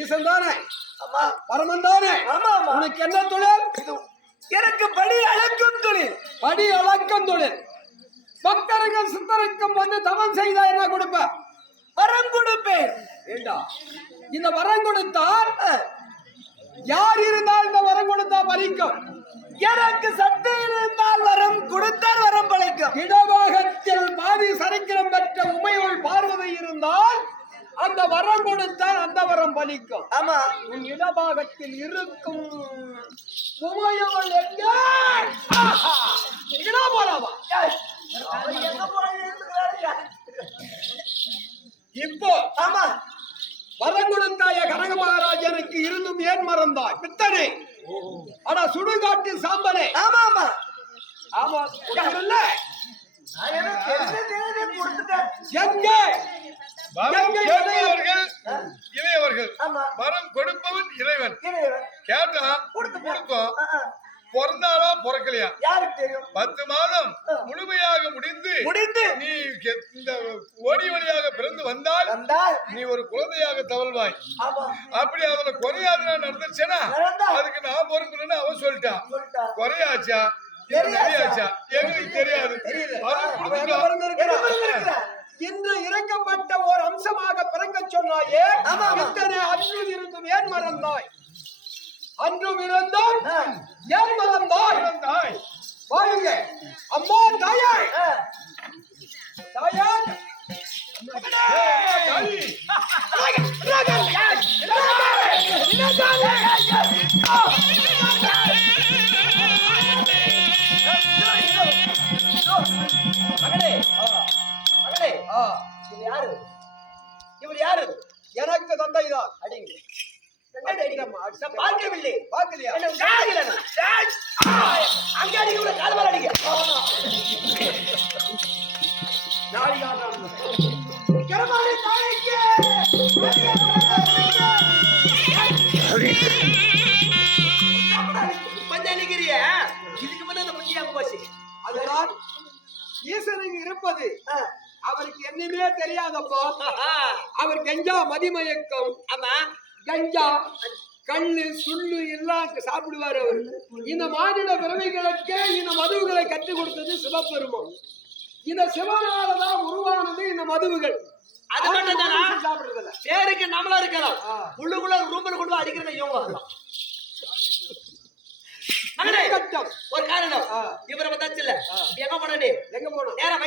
ஈசன் தானே? பரமன் தானே? உனக்கு என்ன தொழில்? எனக்கு படி அளக்கும் தொழில். படி அளக்கும் தொழில். பக்தர்கள் சித்தருக்கும் வந்து தவம் செய்தா என்ன கொடுப்ப? வரம் கொடுப்பேன். ஏண்டா இந்த வரம் கொடுத்தால் யார் இருந்தால் இந்த வரம் கொடுத்தா பலிக்கும்? எனக்கு சக்தி இருந்தால் வரம் கொடுத்தால் வரம் பலிக்கும். இடபாகத்தில் பாதி சரித்திரம் பெற்ற உமையுள் பார்வதி இருந்தால் அந்த வரம் கொடுத்தால் அந்த வரம் பலிக்கும். ஆமா, உன் இடபாகத்தில் இருக்கும் உமையவள் எங்கே? போலாமா? இப்போ ஆமா, வரம் கொடுத்தாய கனக மகாராஜனுக்கு இருந்தும் ஏன் மறந்தாய்? பித்தனே, ஆனா சுடுகாட்டில் சாம்பலே. ஆமா ஆமா ஆமா, இல்ல இளையவர்கள் வரம் கொடுப்பவன் இறைவன். கேட்டா கொடுத்தோம். பிறந்தாலா பிறக்கலையா யாருக்கு தெரியும்? 10 மாதம் முழுமையாக முடிந்து நீ இந்த ஓடி வழியாக பிறந்து வந்தால் நீ ஒரு குழந்தையாக தவழ்வாய். அப்படி அதுல குறையாதுன்னா நடந்துச்சுன்னா அதுக்கு நான் பொறுப்புன்னு அவன் சொல்லிட்டான். குறையாச்சா தெரியாச்சா எங்களுக்கு தெரியாது. இன்று இறக்கப்பட்ட ஒரு அம்சமாக பிறக்க சொன்னாயே, இத்தனை அன்றும் இருந்தும் ஏன் மறந்தாய்? அன்றும் இருந்தும் ஏன் மறந்தாய்? வாருங்க அம்மா தாயே, தாயே இவர் யாரு? எனக்கு தந்தைதான். அடிங்க பார்க்கவில்லை. பார்க்கலையா? அங்க அடிக்க கால்வால் அடிக்க பஞ்சனிக்கிறிய இதுக்கு முன்ன அந்த பஞ்சியாக போச்சு. அதுதான் ஈசனுக்கு இருப்பது. அவருக்கு என்னமே தெரியாதப்போ அவர் கஞ்சா மதிமயக்கம், கஞ்சா கண்ணு சுள்ளு எல்லாம் சாப்பிடுவார். அவர் இந்த மாநில பிறவைகளுக்கு இந்த மதுவுகளை கற்றுக் கொடுத்தது சிவபெருமான். இந்த சிவனாலதான் உருவானது இந்த மதுவுகள். அது மட்டும் தானா? சாப்பிடுறதுல பேருக்கு நம்மளா இருக்கலாம். உள்ளுக்குள்ள ரூம்ல கொண்டு அடிக்கிறத இவங்க ஒரு காரணம். இவரை வந்தாச்சு இல்ல எங்க போன? எங்க போனோம்? நேரம்